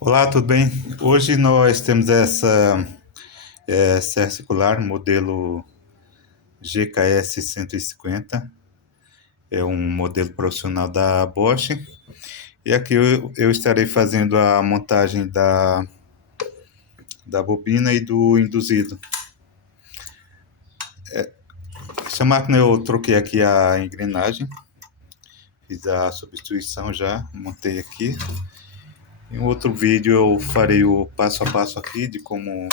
Olá, tudo bem? Hoje nós temos essa serra circular modelo GKS 150, é um modelo profissional da Bosch. E aqui eu estarei fazendo a montagem da bobina e do induzido. Essa máquina eu troquei aqui a engrenagem, fiz a substituição já, montei aqui. Em outro vídeo eu farei o passo a passo aqui de como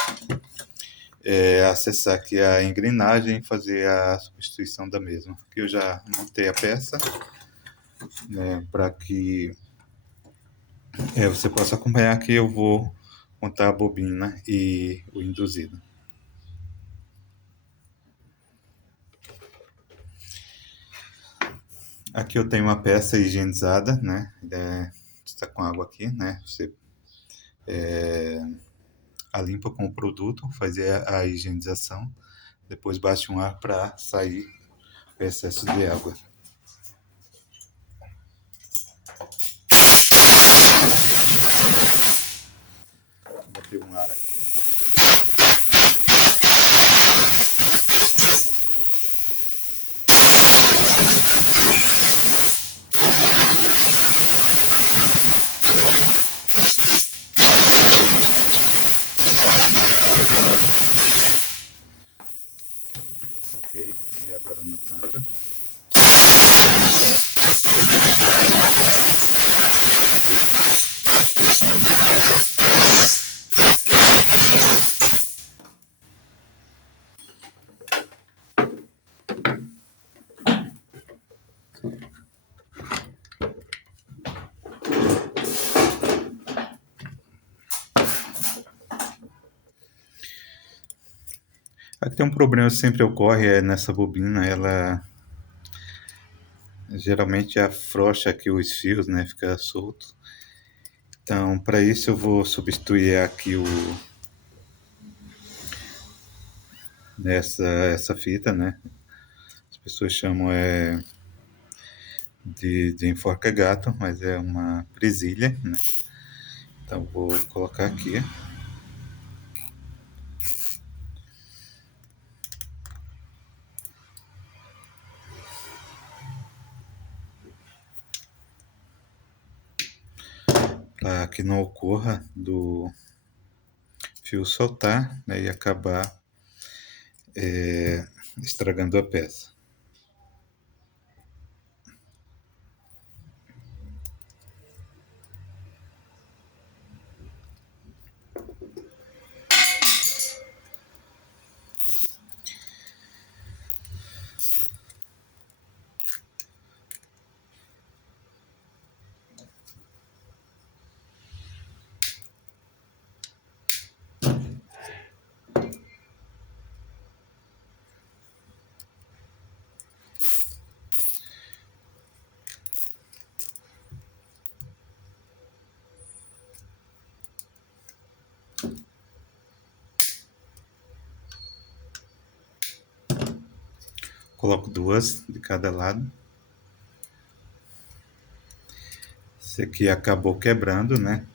acessar aqui a engrenagem e fazer a substituição da mesma. Aqui eu já montei a peça, né, para que você possa acompanhar que eu vou montar a bobina e o induzido. Aqui eu tenho uma peça higienizada, né? Está com água aqui, né? Você a limpa com o produto, fazer a higienização, depois bate um ar para sair o excesso de água. Botei um ar aqui. Ok, e agora na tampa. Aqui tem um problema que sempre ocorre nessa bobina, ela geralmente afrouxa aqui os fios, né? Fica solto. Então, para isso eu vou substituir aqui essa fita, né? As pessoas chamam de enforca-gato, mas é uma presilha, né? Então vou colocar aqui. Para que não ocorra do fio soltar, né, e acabar estragando a peça. Coloco duas de cada lado. Esse aqui acabou quebrando, né?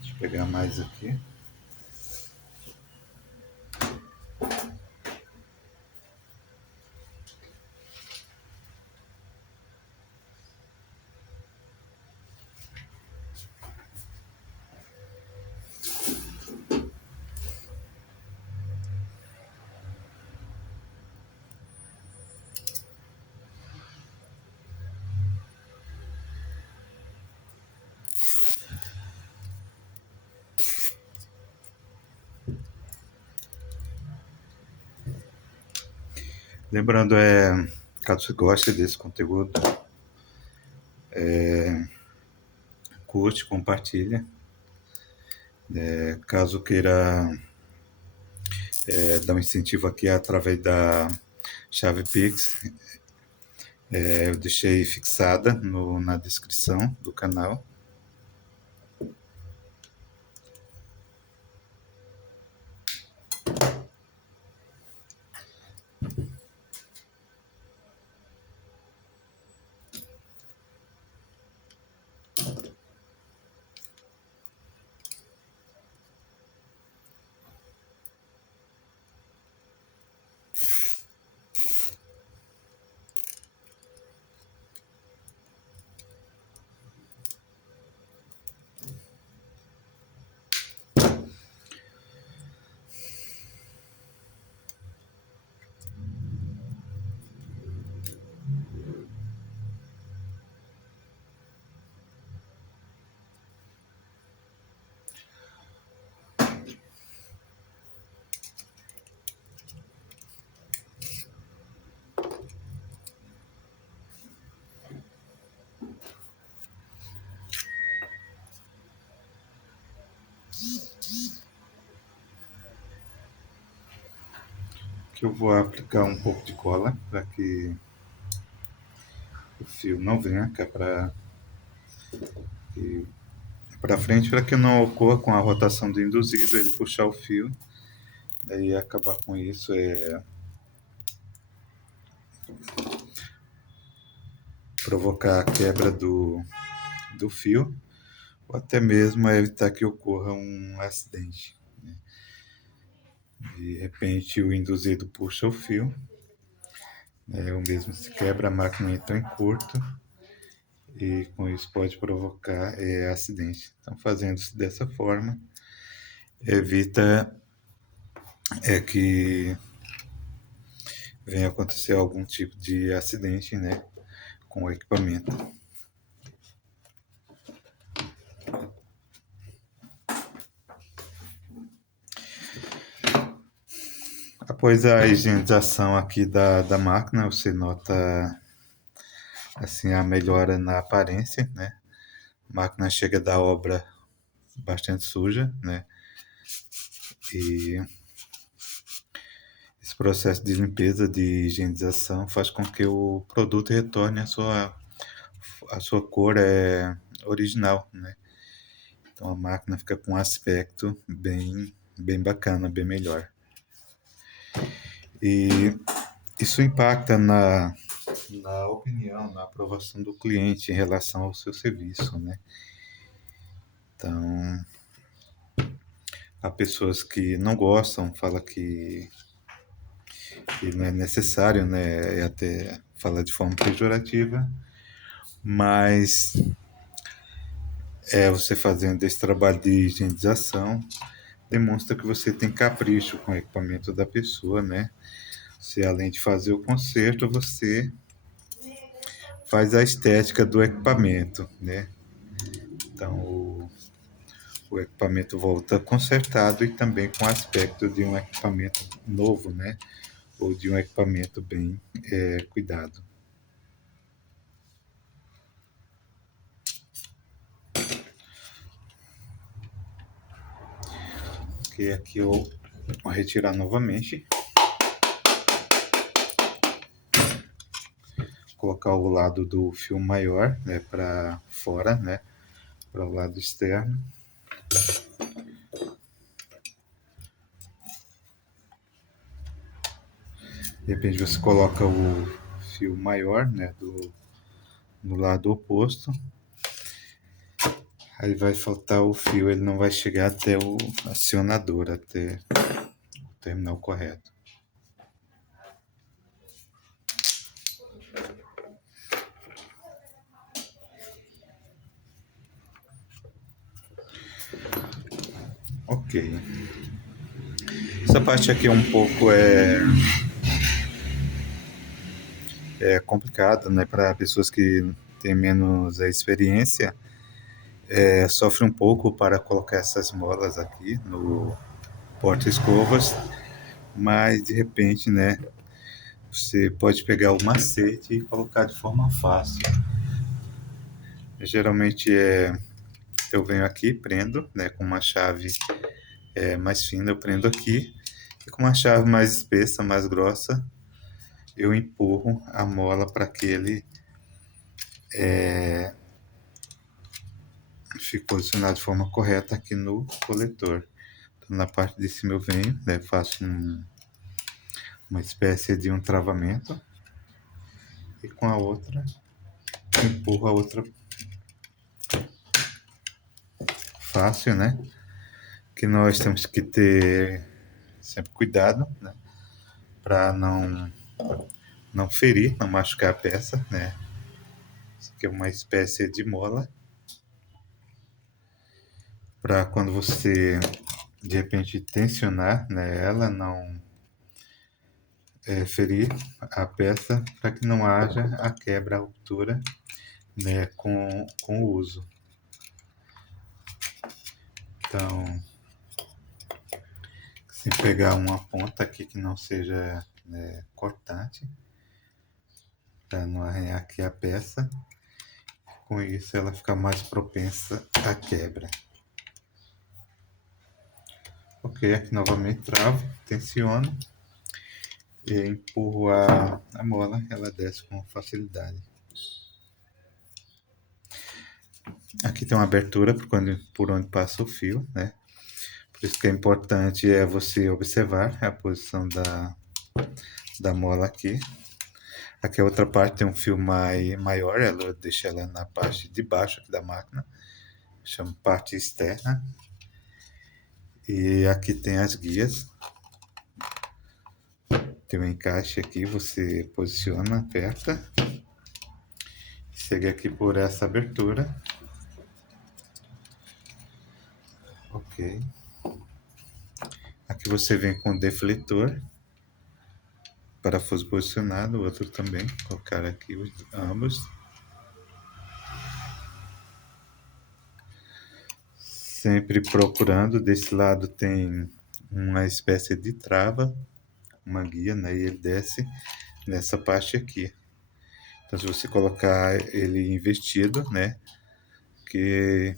Deixa eu pegar mais aqui. Lembrando, caso você goste desse conteúdo, curte, compartilha. Caso queira dar um incentivo aqui através da chave Pix, eu deixei fixada na descrição do canal. Que eu vou aplicar um pouco de cola para que o fio não venha cá para frente, para que não ocorra com a rotação do induzido, ele puxar o fio, e acabar com isso, provocar a quebra do fio, ou até mesmo evitar que ocorra um acidente. De repente o induzido puxa o fio, o mesmo se quebra, a máquina entra em curto, e com isso pode provocar acidente. Então, fazendo-se dessa forma, evita que venha acontecer algum tipo de acidente, né, com o equipamento. Após a higienização aqui da máquina, você nota assim a melhora na aparência, né? A máquina chega da obra bastante suja, né? E esse processo de limpeza, de higienização, faz com que o produto retorne a sua cor original, né? Então a máquina fica com um aspecto bem bacana, bem melhor. E isso impacta na opinião, na aprovação do cliente em relação ao seu serviço, né? Então, há pessoas que não gostam, falam que não é necessário, né? E até fala de forma pejorativa, mas você fazendo esse trabalho de higienização demonstra que você tem capricho com o equipamento da pessoa, né? Você, além de fazer o conserto, você faz a estética do equipamento, né? Então, o equipamento volta consertado e também com aspecto de um equipamento novo, né? Ou de um equipamento bem cuidado. Ok, aqui eu vou retirar novamente. Colocar o lado do fio maior, né, para fora, né, para o lado externo. De repente você coloca o fio maior, né, no lado oposto. Aí vai faltar o fio, ele não vai chegar até o acionador, até o terminal correto. Ok. Essa parte aqui é um pouco complicada, né, para pessoas que têm menos experiência. Sofre um pouco para colocar essas molas aqui no porta-escovas, mas de repente, né, você pode pegar o macete e colocar de forma fácil. Geralmente eu venho aqui, prendo, né, com uma chave mais fina, eu prendo aqui, e com uma chave mais espessa, mais grossa, eu empurro a mola para que ele fique posicionado de forma correta aqui no coletor. Então, na parte de cima eu venho, né, faço uma espécie de um travamento, e com a outra empurro a outra fácil, né? Que nós temos que ter sempre cuidado, né? Para não ferir, não machucar a peça, né? Isso aqui é uma espécie de mola para quando você de repente tensionar, né, ela não ferir a peça, para que não haja a quebra à altura, né, com o uso. Então, se pegar uma ponta aqui que não seja cortante, para não arranhar aqui a peça, com isso ela fica mais propensa à quebra. Ok, aqui novamente travo, tensiono, e empurro a mola, ela desce com facilidade. Aqui tem uma abertura por onde passa o fio, né? Por isso que é importante você observar a posição da mola aqui. Aqui a outra parte tem um fio maior, eu deixo ela na parte de baixo aqui da máquina, chama parte externa. E aqui tem as guias. Tem um encaixe aqui, você posiciona, aperta. Chega aqui por essa abertura. Ok. Aqui você vem com o defletor. Parafuso posicionado, o outro também. Colocar aqui ambos. Sempre procurando. Desse lado tem uma espécie de trava, uma guia, né? E ele desce nessa parte aqui. Então, se você colocar ele invertido, né? Que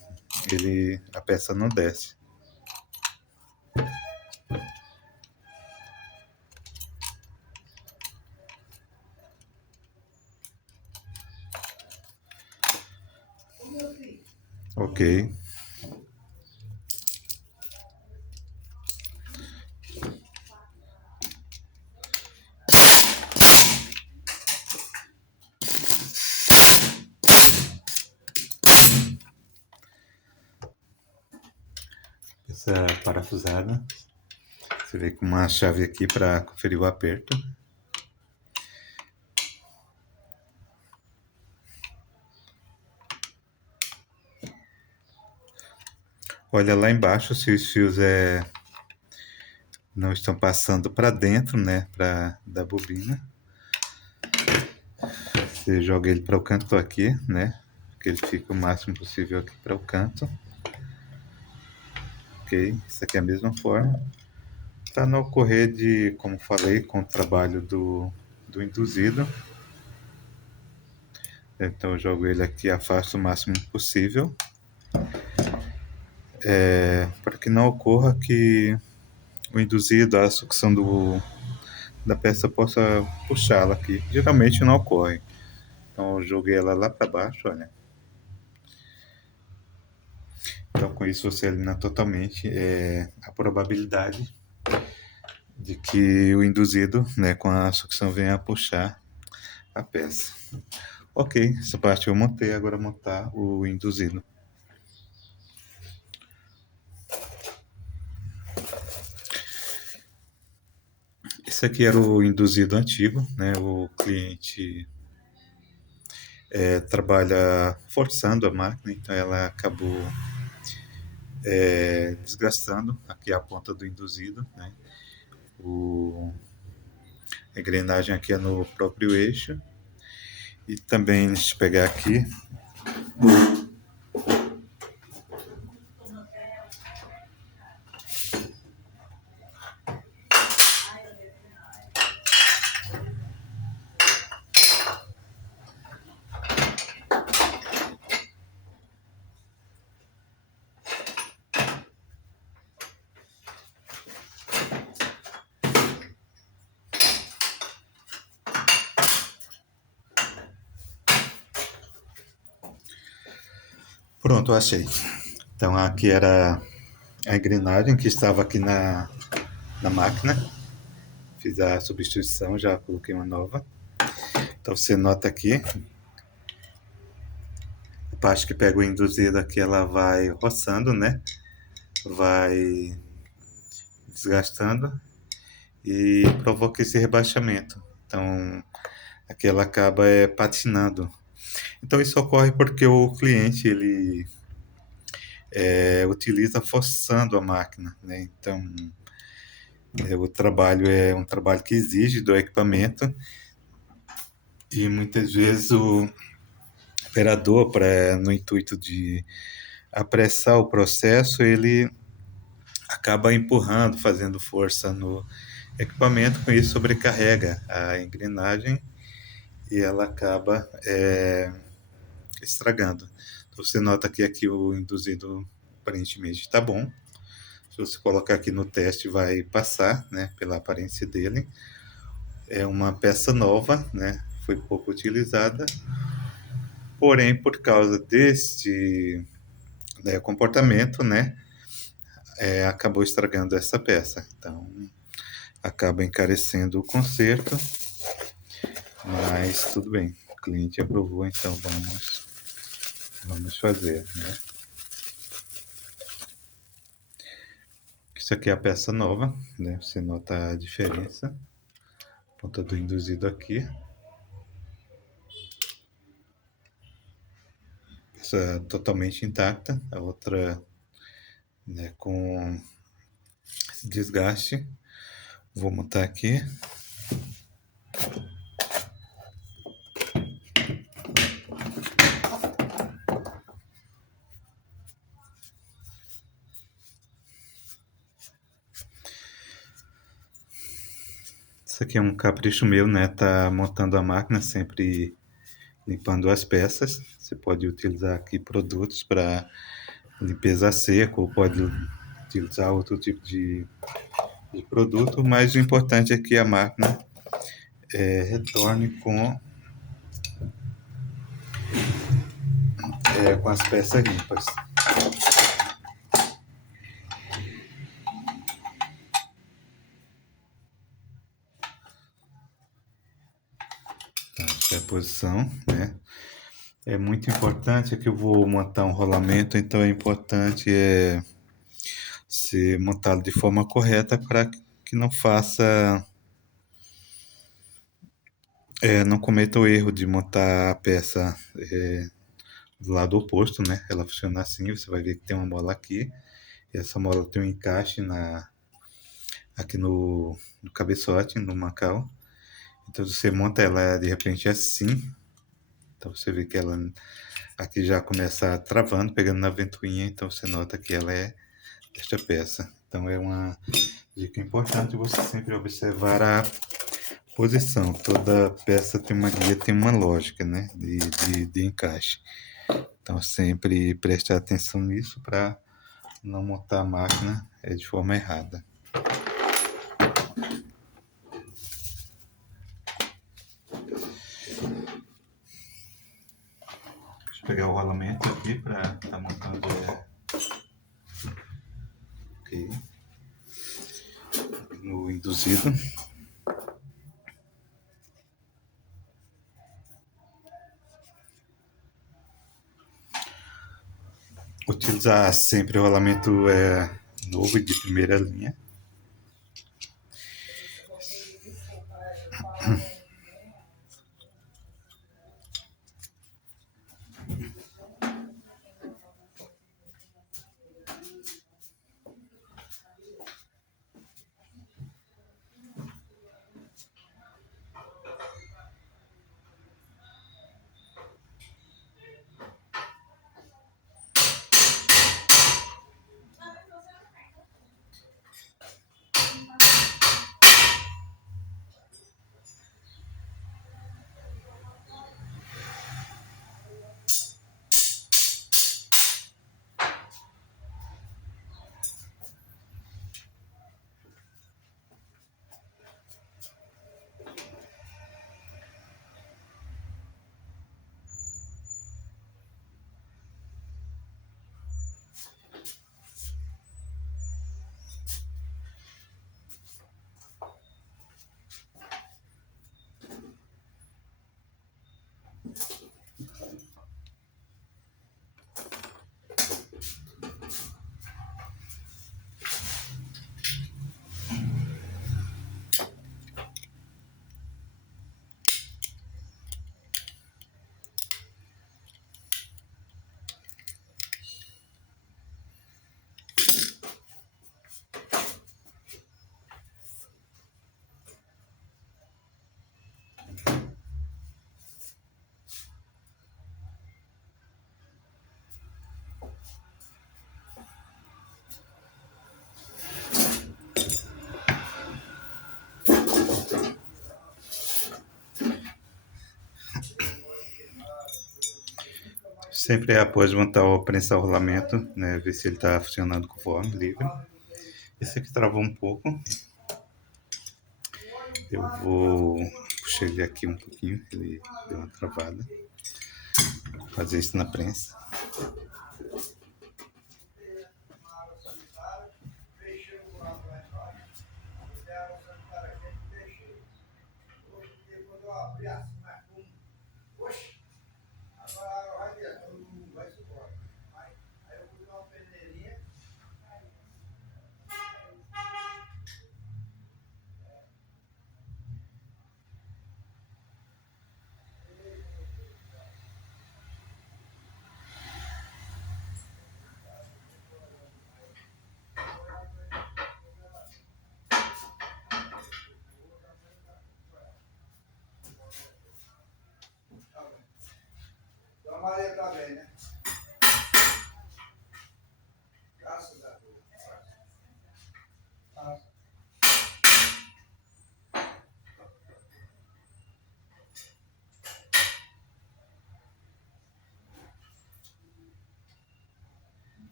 a peça não desce. Ok. Essa parafusada. Você vê com uma chave aqui para conferir o aperto. Olha lá embaixo se os fios não estão passando para dentro, né, da bobina. Você joga ele para o canto aqui, né, que ele fica o máximo possível aqui para o canto. Ok, isso aqui é a mesma forma. Para não ocorrer como falei, com o trabalho do induzido. Então eu jogo ele aqui, afasto o máximo possível. Para que não ocorra que o induzido, a sucção da peça possa puxá-la aqui. Geralmente não ocorre. Então eu joguei ela lá para baixo, olha. Então com isso você elimina totalmente a probabilidade de que o induzido, né, com a sucção venha a puxar a peça. Ok, essa parte eu montei, agora montar o induzido. Esse aqui era o induzido antigo, né? O cliente trabalha forçando a máquina, então ela acabou desgastando aqui a ponta do induzido, né? A engrenagem aqui é no próprio eixo. E também, deixa eu pegar aqui. Pronto, eu achei. Então aqui era a engrenagem que estava aqui na máquina. Fiz a substituição, já coloquei uma nova. Então você nota aqui, a parte que pega o induzido aqui, ela vai roçando, né? Vai desgastando e provoca esse rebaixamento. Então aqui ela acaba patinando. Então isso ocorre porque o cliente ele utiliza forçando a máquina, né? Então o trabalho é um trabalho que exige do equipamento e muitas vezes o operador, no intuito de apressar o processo, ele acaba empurrando, fazendo força no equipamento, com isso sobrecarrega a engrenagem e ela acaba estragando. Então, você nota que aqui o induzido aparentemente está bom. Se você colocar aqui no teste, vai passar, né, pela aparência dele. É uma peça nova, né? Foi pouco utilizada, porém, por causa deste, né, comportamento, né, acabou estragando essa peça. Então, acaba encarecendo o conserto, mas tudo bem. O cliente aprovou, então vamos fazer, né? Isso aqui é a peça nova, né? Você nota a diferença. Ponta do induzido aqui. Essa totalmente intacta, a outra, né, com desgaste. Vou montar aqui. Isso aqui é um capricho meu, né? Tá montando a máquina, sempre limpando as peças. Você pode utilizar aqui produtos para limpeza a seco, ou pode utilizar outro tipo de produto, mas o importante é que a máquina retorne com as peças limpas. Então, essa é a posição, né? É muito importante, que eu vou montar um rolamento, então é importante ser montado de forma correta para que não faça, não cometa o erro de montar a peça do lado oposto, né? Ela funciona assim, você vai ver que tem uma mola aqui, e essa mola tem um encaixe aqui no cabeçote, no Macau. Então você monta ela de repente assim, então você vê que ela aqui já começa travando, pegando na ventoinha, então você nota que ela é esta peça. Então é uma dica importante você sempre observar a posição. Toda peça tem uma guia, tem uma lógica, né, de encaixe. Então sempre preste atenção nisso para não montar a máquina de forma errada. Deixa eu pegar o rolamento aqui para estar montando aqui no induzido. Utilizar sempre o rolamento novo e de primeira linha. Sempre após montar o prensar o rolamento, né, ver se ele está funcionando conforme livre. Esse aqui travou um pouco. Eu vou puxar ele aqui um pouquinho, ele deu uma travada. Vou fazer isso na prensa.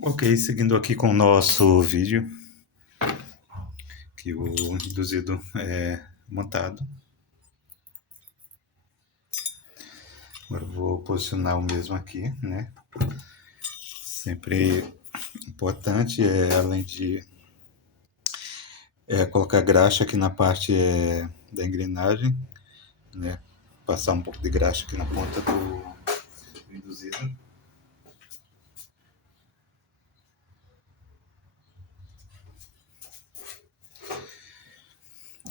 Ok, seguindo aqui com o nosso vídeo, que o induzido é montado. Agora eu vou posicionar o mesmo aqui, né? Sempre importante, além de colocar graxa aqui na parte da engrenagem, né? Passar um pouco de graxa aqui na ponta do induzido.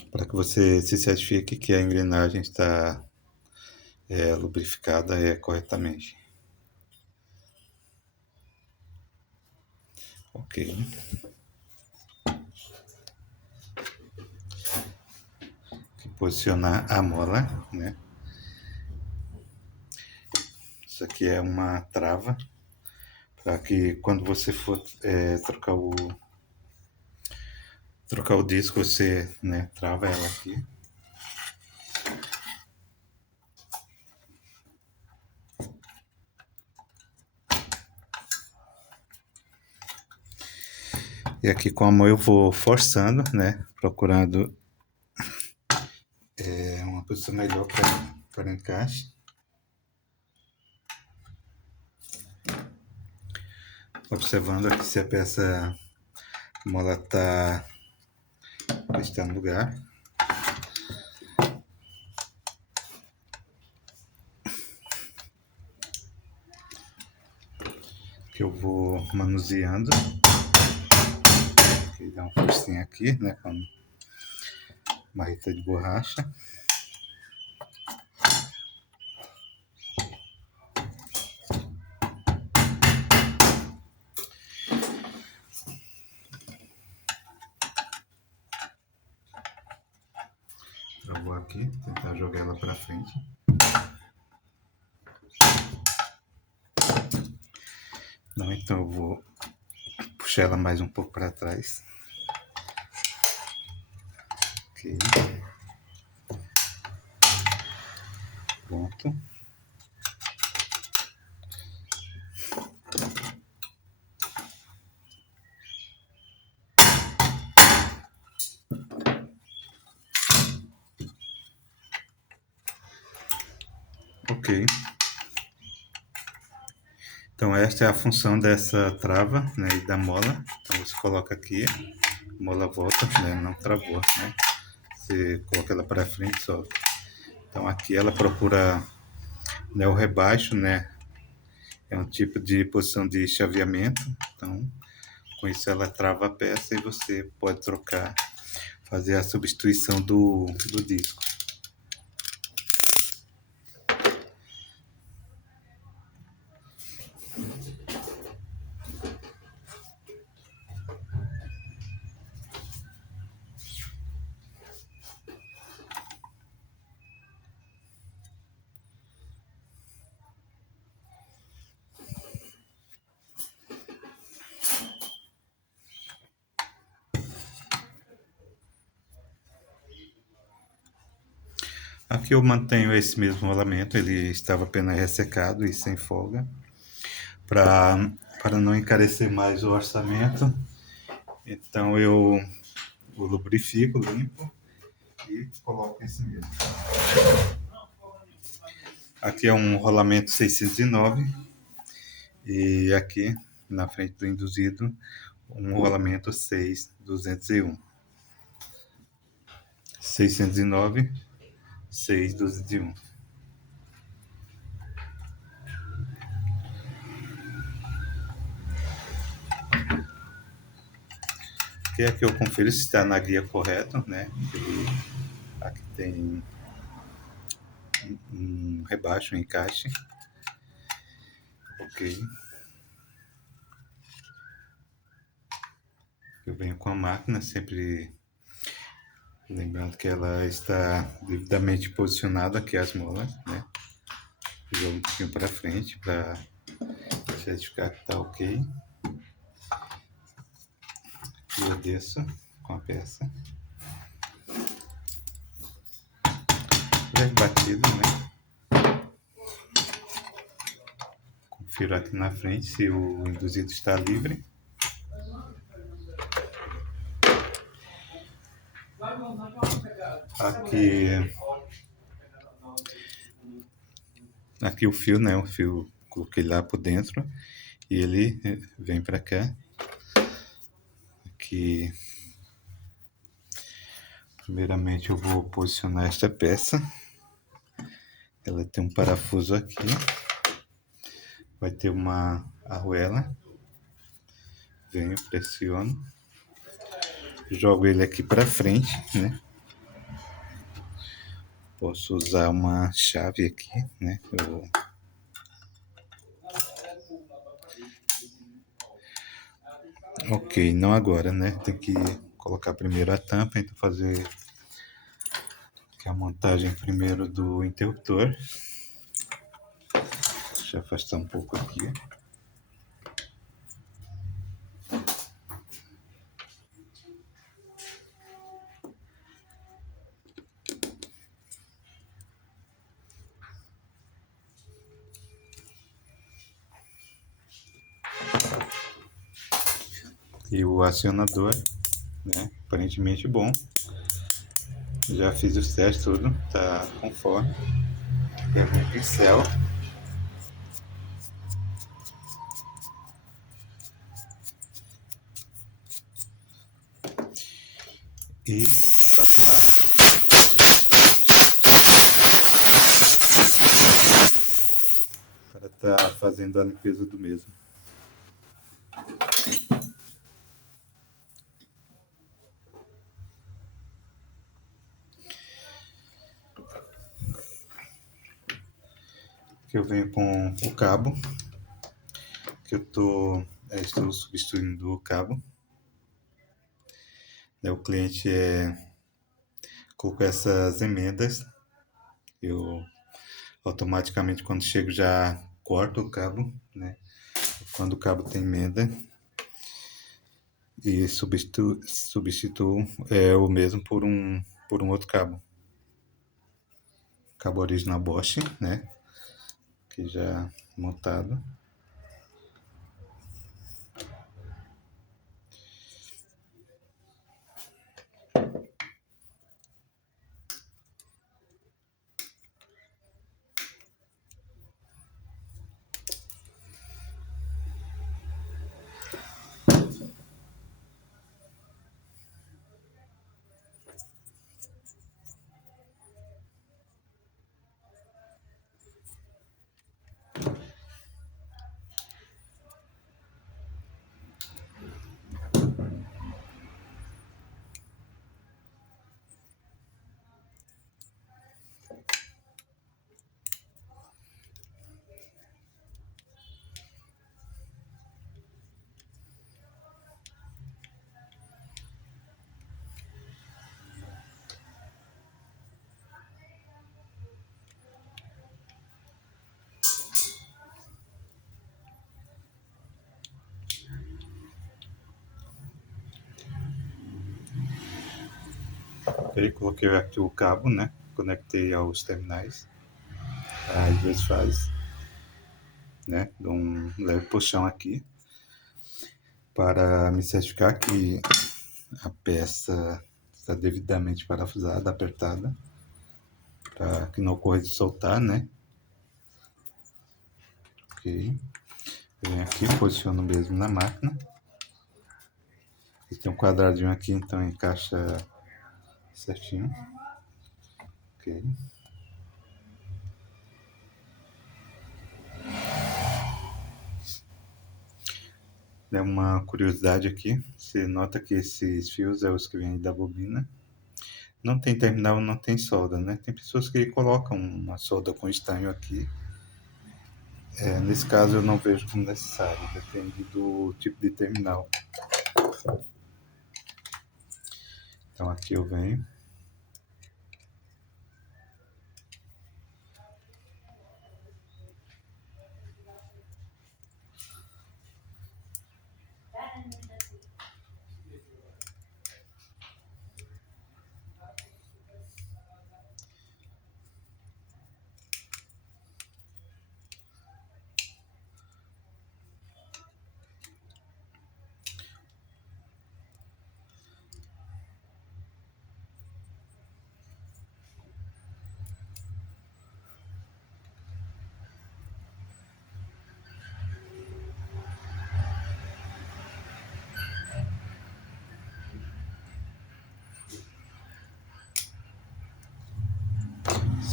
Para que você se certifique que a engrenagem está lubrificada corretamente. Ok. Aqui posicionar a mola, né? Isso aqui é uma trava para que quando você for trocar o disco, você, né, trava ela aqui. E aqui com a mão eu vou forçando, né, procurando uma posição melhor para encaixe. Observando aqui se a peça mola está no lugar. Que eu vou manuseando. Aqui, dá uma forcinha aqui, né, com marreta de borracha. Eu vou aqui tentar jogar ela para frente. Não, então eu vou puxar ela mais um pouco para trás. Ok. Pronto. Ok. Então esta é a função dessa trava, né, e da mola. Então você coloca aqui, a mola volta, né, não travou, né? você coloca ela para frente, solta. Então aqui ela procura, né, o rebaixo, né? É um tipo de posição de chaveamento. Então, com isso ela trava a peça e você pode trocar, fazer a substituição do disco. Aqui eu mantenho esse mesmo rolamento, ele estava apenas ressecado e sem folga, para não encarecer mais o orçamento. Então eu o lubrifico, limpo e coloco esse mesmo. Aqui é um rolamento 609 e aqui na frente do induzido um rolamento 6201. 609, 6201. Aqui eu confiro se está na guia correta, né? Aqui tem um rebaixo, um encaixe. Ok. Eu venho com a máquina, sempre lembrando que ela está devidamente posicionada aqui as molas, né? Jogo um pouquinho para frente para certificar que está ok. E eu desço com a peça. Leve batido, né? Confiro aqui na frente se o induzido está livre. Aqui o fio, né? O fio coloquei lá por dentro e ele vem para cá. Aqui, primeiramente eu vou posicionar esta peça. Ela tem um parafuso aqui, vai ter uma arruela. Venho, pressiono, jogo ele aqui para frente, né? Posso usar uma chave aqui, né? Ok, não agora, né? Tem que colocar primeiro a tampa, então fazer aqui a montagem primeiro do interruptor. Deixa eu afastar um pouco aqui. E o acionador, né? Aparentemente bom. Já fiz os testes, tudo tá conforme. Pego um pincel. E bato massa. Para estar fazendo a limpeza do mesmo. Que eu venho com o cabo, que eu estou substituindo o cabo. O cliente colocou essas emendas, eu automaticamente quando chego já corto o cabo, né? Quando o cabo tem emenda e substituo o mesmo por um outro cabo original Bosch, né? Que já montado. Ok, coloquei aqui o cabo, né? Conectei aos terminais. Às vezes faz, né? Dou um leve puxão aqui para me certificar que a peça está devidamente parafusada, apertada, para que não ocorra de soltar, né? Ok. Venho aqui, posiciono mesmo na máquina. Tem um quadradinho aqui, então encaixa certinho. Ok. É uma curiosidade aqui, você nota que esses fios é os que vêm da bobina. Não tem terminal, não tem solda, né? Tem pessoas que colocam uma solda com estanho aqui. Nesse caso eu não vejo como necessário, depende do tipo de terminal. Então aqui eu venho.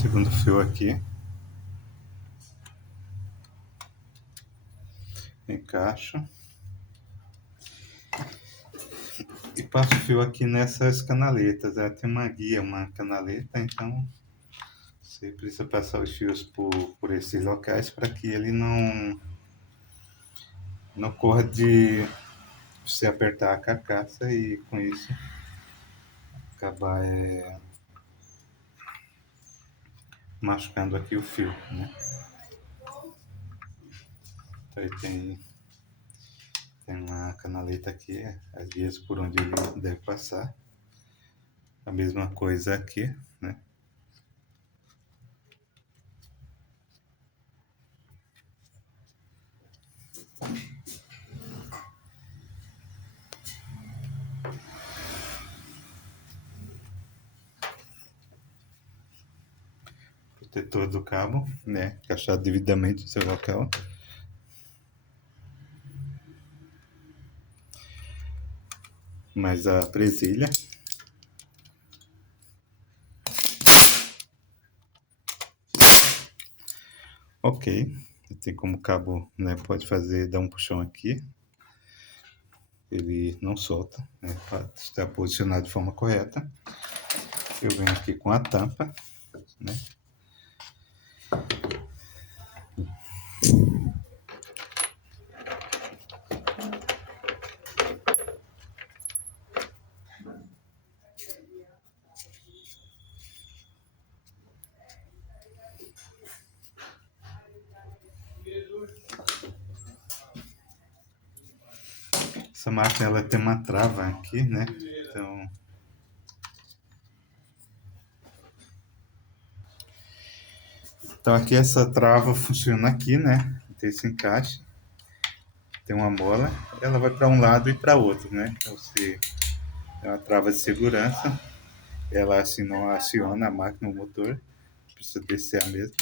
Segundo fio aqui. Encaixo. E passo o fio aqui nessas canaletas. Tem uma guia, uma canaleta, então você precisa passar os fios por esses locais para que ele não corra de você apertar a carcaça e com isso acabar machucando aqui o fio, né? Então aí tem uma canaleta aqui, as guias por onde ele deve passar. A mesma coisa aqui, né? Protetor do cabo, né? Encaixado devidamente no seu local. Mais a presilha. Ok. Tem como o cabo, né? Pode dar um puxão aqui. Ele não solta, né? Para estar posicionado de forma correta. Eu venho aqui com a tampa, né? Essa máquina ela tem uma trava aqui, né? Então aqui essa trava funciona aqui, né? Tem esse encaixe, tem uma mola, ela vai para um lado e para outro, né? Então você é uma trava de segurança, ela assim não aciona a máquina, o motor, precisa descer a mesma.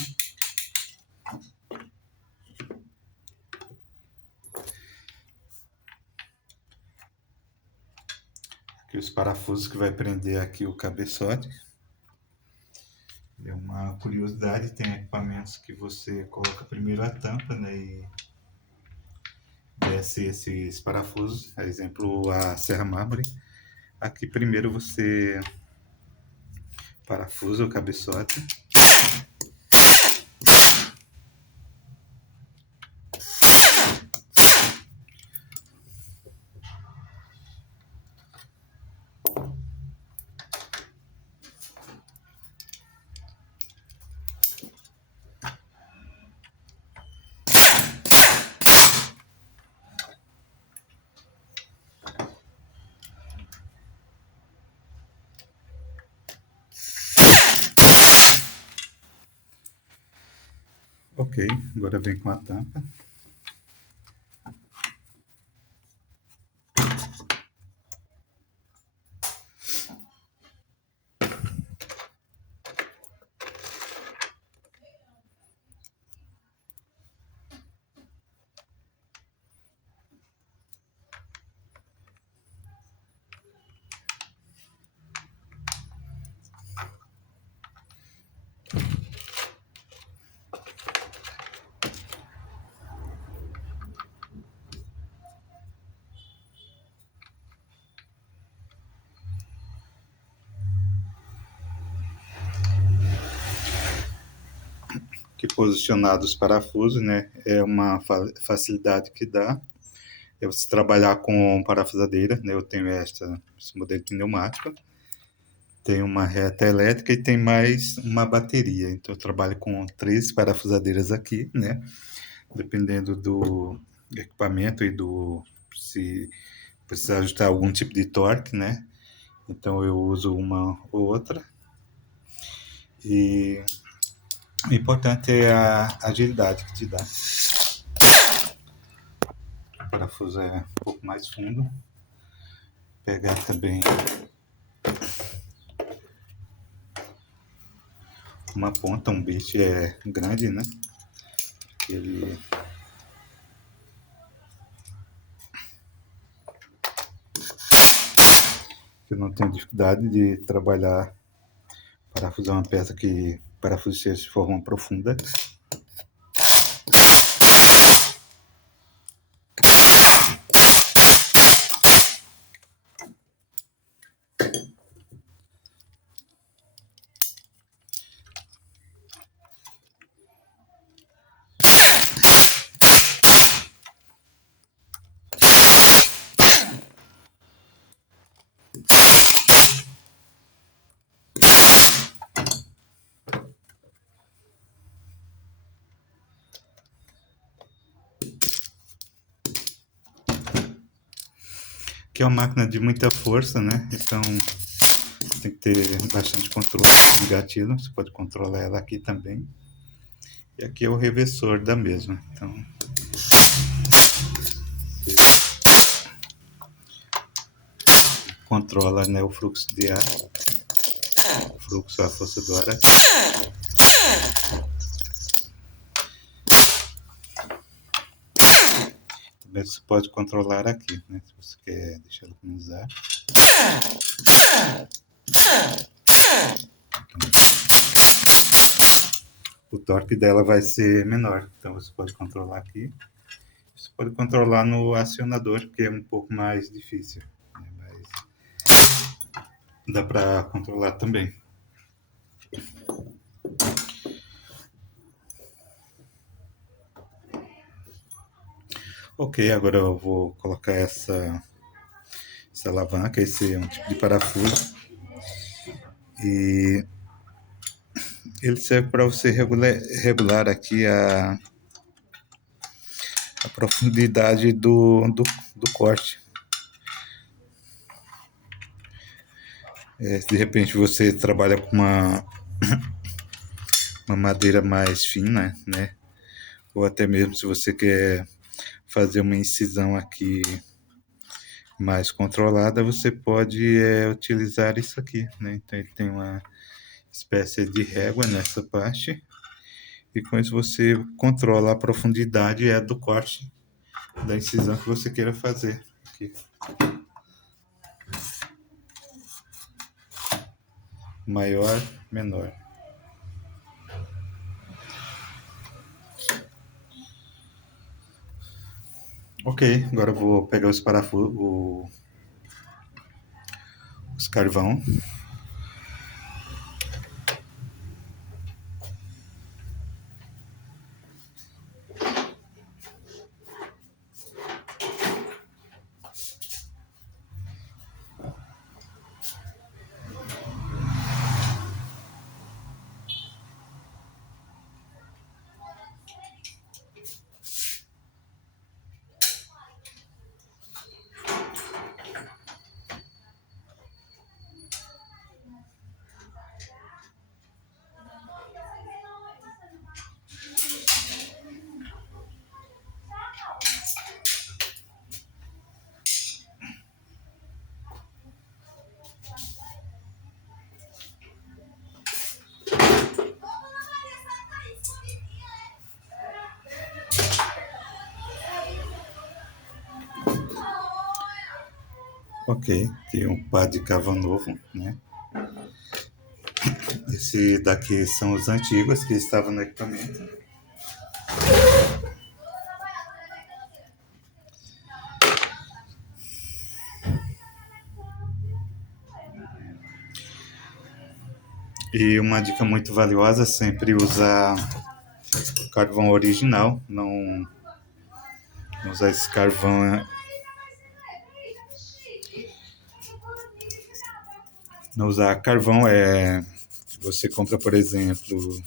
Aqui os parafusos que vai prender aqui o cabeçote. É uma curiosidade, tem equipamentos que você coloca primeiro a tampa, né, e desce esses parafusos, exemplo a serra mármore. Aqui primeiro você parafusa o cabeçote. Ok, agora vem com a tampa. Que posicionado os parafusos, né? É uma facilidade que dá. É você trabalhar com parafusadeira, né? Eu tenho esse modelo pneumático, tem uma reta elétrica e tem mais uma bateria. Então eu trabalho com 3 parafusadeiras aqui, né? Dependendo do equipamento e do se precisar ajustar algum tipo de torque, né? Então eu uso uma ou outra. E o importante é a agilidade que te dá. O parafuso é um pouco mais fundo. Pegar também uma ponta, um bit é grande, né? Ele eu não tenho dificuldade de trabalhar, parafusar uma peça que parafuseia de forma profunda. Que é uma máquina de muita força, né? Então tem que ter bastante controle de gatilho. Você pode controlar ela aqui também. E aqui é o reversor da mesma. Então controla, né, o fluxo de ar, o fluxo, a força do ar aqui. Também você pode controlar aqui, né? Se você quer deixar ela começar. O torque dela vai ser menor. Então você pode controlar aqui. Você pode controlar no acionador, que é um pouco mais difícil, né? Mas dá para controlar também. Ok, agora eu vou colocar essa alavanca, esse é um tipo de parafuso. E ele serve para você regular aqui a profundidade do corte. De repente você trabalha com uma madeira mais fina, né? Ou até mesmo se você quer fazer uma incisão aqui mais controlada, você pode utilizar isso aqui, né? Então ele tem uma espécie de régua nessa parte e com isso você controla a profundidade do corte da incisão que você queira fazer aqui. Maior, menor. Ok, agora eu vou pegar os parafusos, os carvão. Ok, tem um par de carvão novo, né? Esse daqui são os antigos que estavam no equipamento. E uma dica muito valiosa é sempre usar carvão original, não usar esse carvão, não usar carvão se você compra, por exemplo,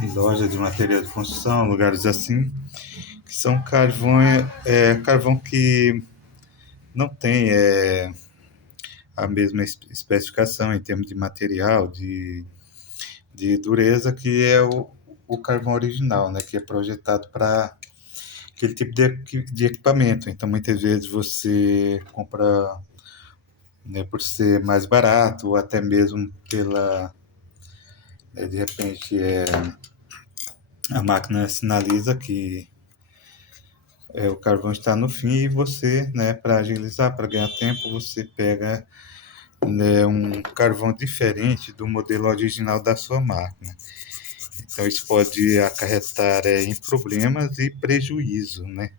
em loja de material de construção, lugares assim, que são carvão que não tem a mesma especificação em termos de material, de dureza, que é o carvão original, né, que é projetado para aquele tipo de equipamento. Então, muitas vezes você compra, né, por ser mais barato, ou até mesmo de repente, a máquina sinaliza que o carvão está no fim e você, né, para agilizar, para ganhar tempo, você pega, né, um carvão diferente do modelo original da sua máquina. Então, isso pode acarretar em problemas e prejuízo, né?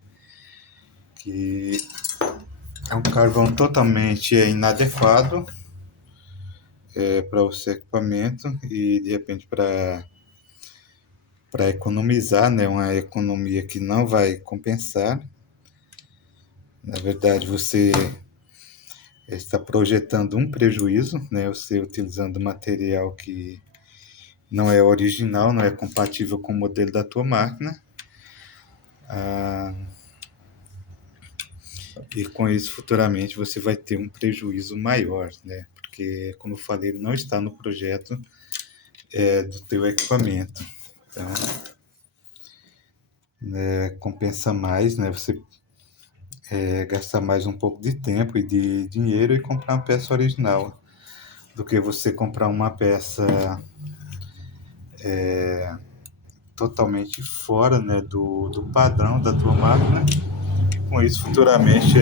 Que é um carvão totalmente inadequado para o seu equipamento e, de repente, para economizar, né? Uma economia que não vai compensar. Na verdade, você está projetando um prejuízo, né? Você utilizando material que não é original, não é compatível com o modelo da tua máquina. Ah, e com isso, futuramente, você vai ter um prejuízo maior, né? Porque, como eu falei, ele não está no projeto do teu equipamento. Então, compensa mais, né? Você gastar mais um pouco de tempo e de dinheiro e comprar uma peça original do que você comprar uma peça totalmente fora, né, do padrão da tua máquina. E com isso, futuramente,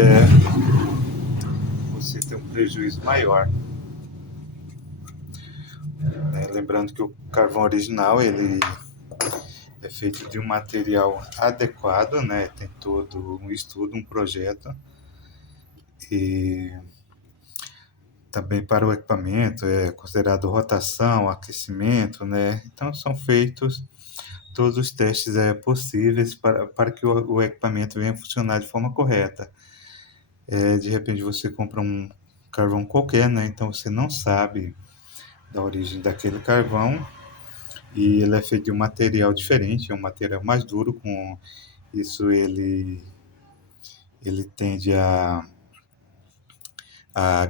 você tem um prejuízo maior. Lembrando que o carvão original ele é feito de um material adequado, né? Tem todo um estudo, um projeto e também para o equipamento é considerado rotação, aquecimento, né? Então são feitos todos os testes possíveis para que o equipamento venha funcionar de forma correta. De repente você compra um carvão qualquer, né? Então você não sabe da origem daquele carvão e ele é feito de um material diferente, é um material mais duro, com isso ele tende a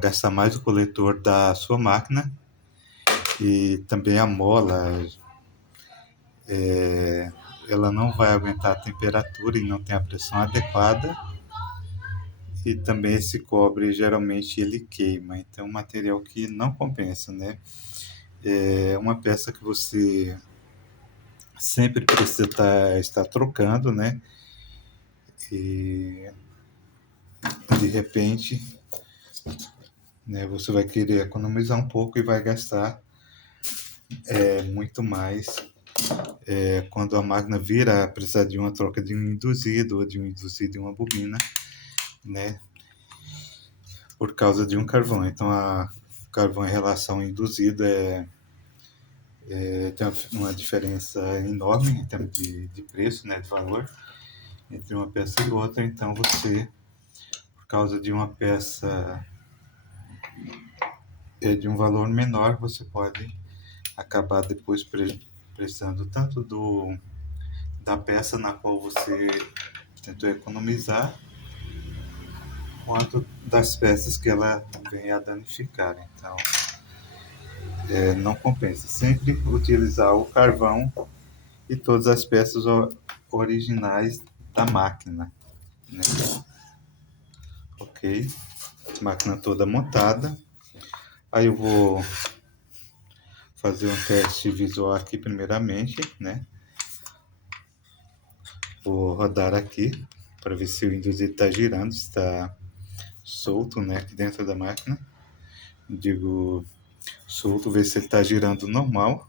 gastar mais o coletor da sua máquina e também a mola, ela não vai aguentar a temperatura e não tem a pressão adequada. E também esse cobre, geralmente, ele queima. Então, é um material que não compensa, né? É uma peça que você sempre precisa estar trocando, né? E, de repente, né, você vai querer economizar um pouco e vai gastar muito mais quando a máquina vira a precisar de uma troca de um induzido ou de um induzido e uma bobina, né? Por causa de um carvão. Então, o carvão em relação ao induzido tem uma diferença enorme em termos de preço, né, de valor, entre uma peça e outra. Então, você, por causa de uma peça de um valor menor, você pode acabar depois precisando tanto da peça na qual você tentou economizar, quanto das peças que ela vem a danificar. Então, não compensa. Sempre utilizar o carvão e todas as peças originais da máquina, né? Ok, máquina toda montada. Aí eu vou fazer um teste visual aqui primeiramente, né? Vou rodar aqui para ver se o Windows está girando, está solto, né, aqui dentro da máquina. Digo solto, ver se ele está girando normal.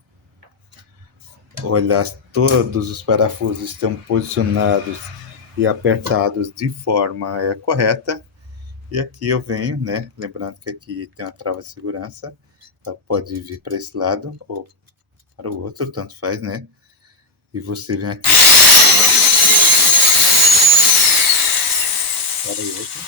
Olhar se todos os parafusos estão posicionados e apertados de forma correta. E aqui eu venho, né? Lembrando que aqui tem uma trava de segurança, ela pode vir para esse lado ou para o outro, tanto faz, né? E você vem aqui para o outro.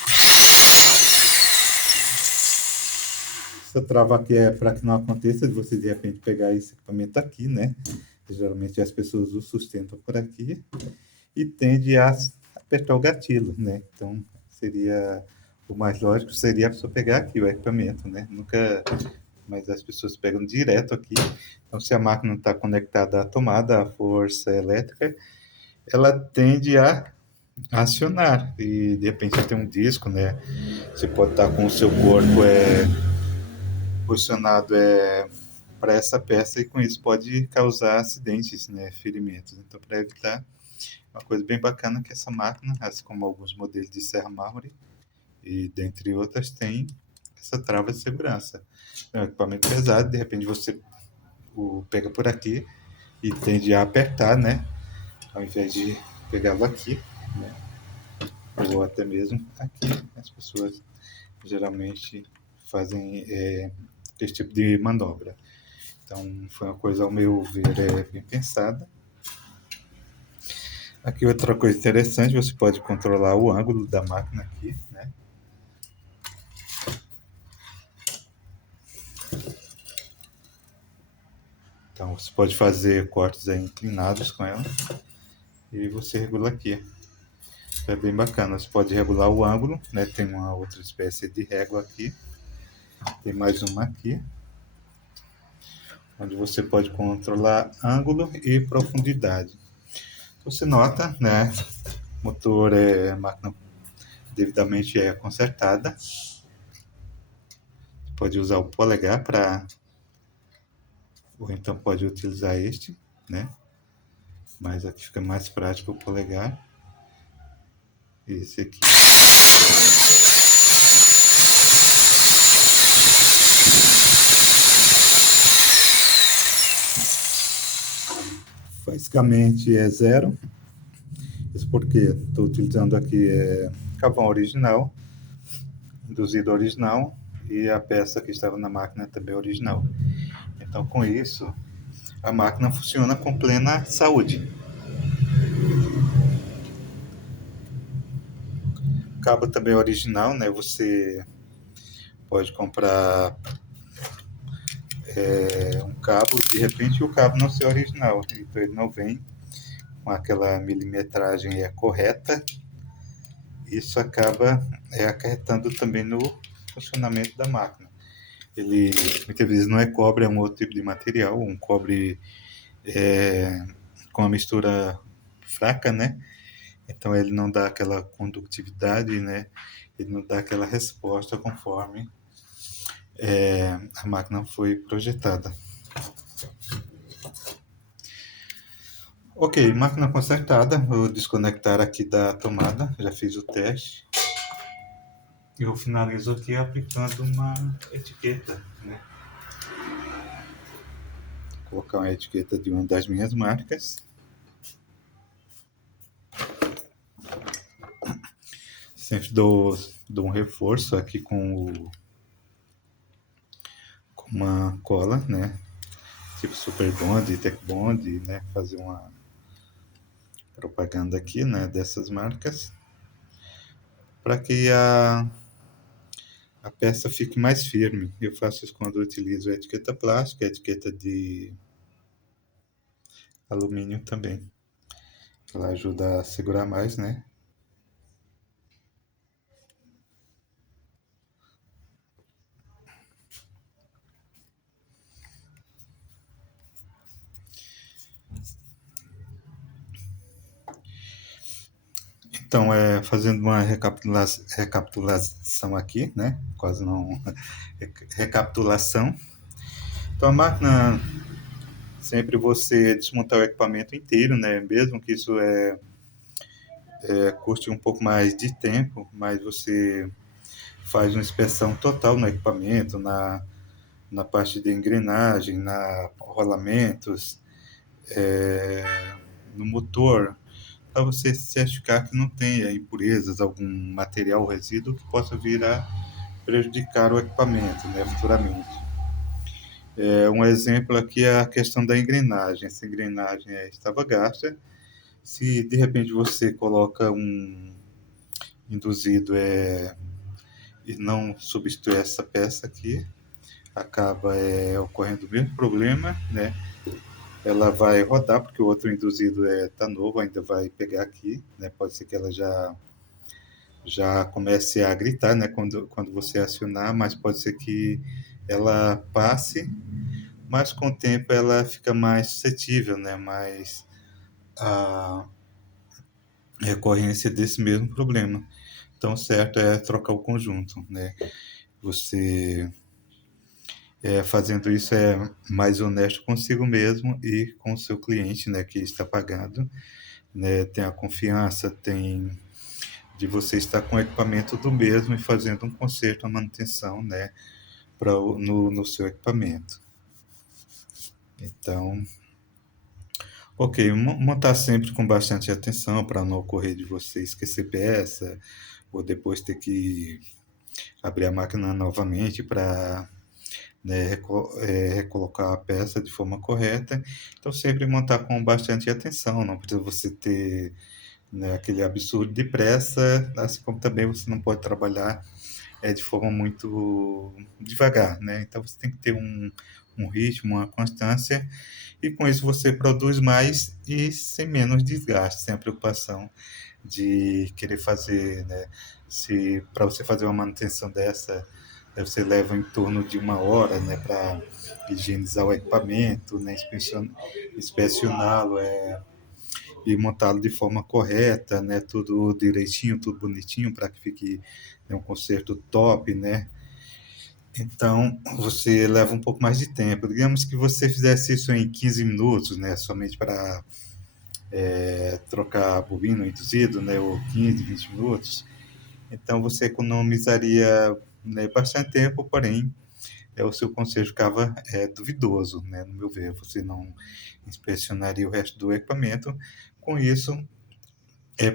Essa trava aqui é para que não aconteça de você de repente pegar esse equipamento aqui, né? Geralmente as pessoas o sustentam por aqui e tende a apertar o gatilho, né? Então seria o mais lógico seria a pessoa pegar aqui o equipamento, né? Nunca, mas as pessoas pegam direto aqui. Então se a máquina não está conectada à tomada, à força elétrica, ela tende a acionar e de repente tem um disco, né? Você pode estar com o seu corpo posicionado para essa peça e com isso pode causar acidentes, né, ferimentos. Então, para evitar, uma coisa bem bacana que essa máquina, assim como alguns modelos de serra mármore e dentre outras, tem essa trava de segurança. É um equipamento pesado, de repente você o pega por aqui e tende a apertar, né, ao invés de pegá-lo aqui, né, ou até mesmo aqui. As pessoas geralmente fazem esse tipo de manobra. Então, foi uma coisa, ao meu ver, bem pensada. Aqui outra coisa interessante, você pode controlar o ângulo da máquina aqui, né? Então, você pode fazer cortes inclinados com ela e você regula aqui. É bem bacana, você pode regular o ângulo, né? Tem uma outra espécie de régua aqui, tem mais uma aqui, onde você pode controlar ângulo e profundidade. Você nota, né? O motor a máquina devidamente consertada. Pode usar o polegar para, ou então pode utilizar este, né? Mas aqui fica mais prático o polegar. Esse aqui. Basicamente é zero. Isso porque estou utilizando aqui carvão original, induzido original, e a peça que estava na máquina também é original. Então, com isso, a máquina funciona com plena saúde. O cabo também é original, né? Você pode comprar um cabo, de repente o cabo não ser original, então ele não vem com aquela milimetragem correta. Isso acaba acarretando também no funcionamento da máquina. Ele muitas vezes não é cobre, é um outro tipo de material, um cobre com a mistura fraca, né? Então ele não dá aquela condutividade, né? Ele não dá aquela resposta conforme a máquina foi projetada. Ok, máquina consertada, vou desconectar aqui da tomada, já fiz o teste. Eu finalizo aqui aplicando uma etiqueta, né? Vou colocar uma etiqueta de uma das minhas marcas. Sempre dou um reforço aqui com uma cola, né? Tipo Super Bond, Tech Bond, né? Fazer uma propaganda aqui, né? Dessas marcas, para que a peça fique mais firme. Eu faço isso quando eu utilizo a etiqueta plástica, a etiqueta de alumínio também. Ela ajuda a segurar mais, né? Então, fazendo uma recapitulação aqui, né? Quase não. Recapitulação. Então, a máquina, sempre você desmontar o equipamento inteiro, né? Mesmo que isso custe um pouco mais de tempo, mas você faz uma inspeção total no equipamento, na parte de engrenagem, na rolamentos, é, no motor, para você certificar que não tenha impurezas, algum material resíduo que possa vir a prejudicar o equipamento, né, futuramente. Um exemplo aqui é a questão da engrenagem. Essa engrenagem estava gasta. Se de repente você coloca um induzido e não substitui essa peça aqui, acaba ocorrendo o mesmo problema, né? Ela vai rodar porque o outro induzido tá novo, ainda vai pegar aqui, né? Pode ser que ela já comece a gritar, né? Quando você acionar, mas pode ser que ela passe, mas com o tempo ela fica mais suscetível, né? Mais a recorrência desse mesmo problema. Então, certo é trocar o conjunto, né? Você fazendo isso é mais honesto consigo mesmo e com o seu cliente, né, que está pagando, né, tem a confiança, tem de você estar com o equipamento do mesmo e fazendo um conserto, uma manutenção, né, no seu equipamento. Então, ok, montar sempre com bastante atenção para não ocorrer de você esquecer peça ou depois ter que abrir a máquina novamente para, né, recolocar a peça de forma correta. Então, sempre montar com bastante atenção, não precisa você ter, né, aquele absurdo de pressa, assim como também você não pode trabalhar de forma muito devagar, né? Então, você tem que ter um ritmo, uma constância, e com isso você produz mais e sem menos desgaste, sem a preocupação de querer fazer, né? Se para você fazer uma manutenção dessa, você leva em torno de 1 hora, né, para higienizar o equipamento, né, inspecioná-lo, e montá-lo de forma correta, né, tudo direitinho, tudo bonitinho, para que fique, né, um conserto top, né. Então, você leva um pouco mais de tempo. Digamos que você fizesse isso em 15 minutos, né, somente para trocar a bobina, o induzido, né, ou 15, 20 minutos. Então, você economizaria, né, bastante tempo, porém, o seu conselho ficava duvidoso, né, no meu ver. Você não inspecionaria o resto do equipamento. Com isso,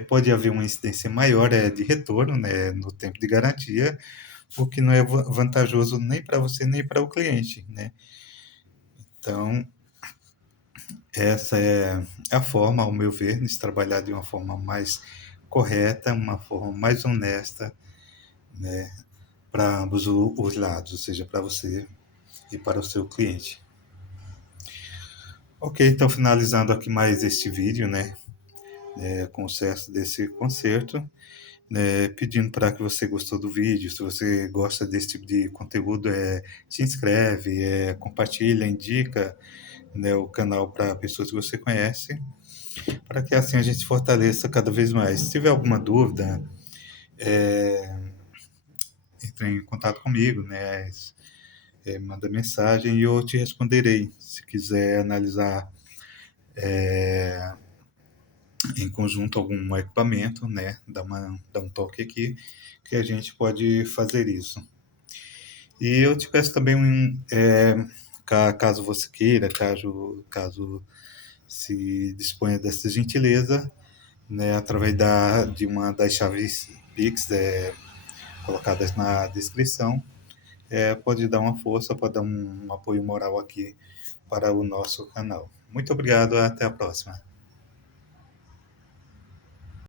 pode haver uma incidência maior de retorno, né, no tempo de garantia, o que não é vantajoso nem para você nem para o cliente, né? Então, essa é a forma, ao meu ver, de se trabalhar de uma forma mais correta, uma forma mais honesta, né, para ambos os lados, ou seja, para você e para o seu cliente. Ok, então finalizando aqui mais este vídeo, né, com o sucesso desse concerto, né, pedindo para que você gostou do vídeo, se você gosta desse tipo de conteúdo, se inscreve, compartilha, indica, né, o canal para pessoas que você conhece, para que assim a gente fortaleça cada vez mais. Se tiver alguma dúvida, entre em contato comigo, né, manda mensagem e eu te responderei. Se quiser analisar em conjunto algum equipamento, né, dá um toque aqui que a gente pode fazer isso. E eu te peço também caso você queira, caso se disponha dessa gentileza, né, através de uma das chaves Pix colocadas na descrição, pode dar uma força, pode dar um apoio moral aqui para o nosso canal. Muito obrigado, até a próxima.